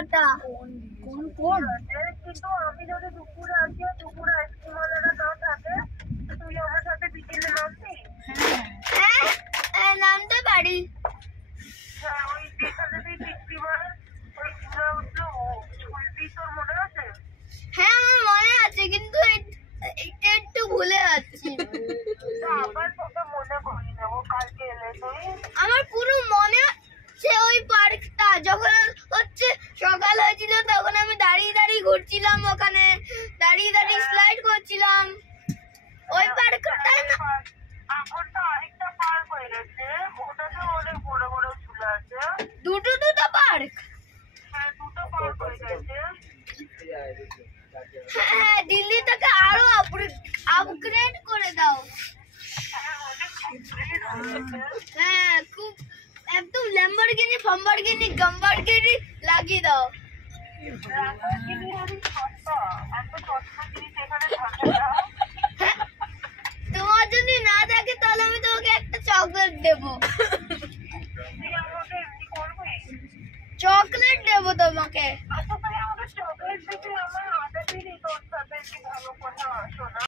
ওটা। কোন কিন্তু আমি যদি দুপুরে আসি, দুপুরে আইসক্রিমওয়ালারা না থাকে, তুই আমার সাথে বিকেলে নামবি? হ্যাঁ নামতে পারি। হ্যাঁ, ওই যেখানে তুই বৃষ্টিবার ওই ঘুরে উঠলো শুনবি, তোর মনে আছে? হ্যাঁ আমার মনে আছে, কিন্তু এটা একটু ভুলে যাচ্ছি। আবার তোকে মনে করি নেবো কালকে এলে তুই। আমার পুরো মনে আছে ওই পার্কটা যখন হচ্ছে সকাল হয়েছিল, তখন আমি দাঁড়িয়ে দাঁড়িয়ে ঘুরছিলাম, ওখানে দাঁড়িয়ে দাঁড়িয়ে স্লাইড করছিলাম। ওই পার্কটা না, এখন তো আরেকটা পার্ক হয়ে গেছে, ওটাতে অনেক বড় বড় ঝুলা আছে। দুটো পার্ক। হ্যাঁ, দুটো পার্ক হয়ে গেছে। হ্যাঁ দিল্লি থেকে আরো আপগ্রেড করে দাও। হ্যাঁ খুব একদম ল্যাম্বরগিনি ফাম্বরগিনি গাম্বরগিনি লাগিয়ে দাও। তোমার যদি না থাকে তাহলে আমি তোমাকে একটা চকলেট দেবো।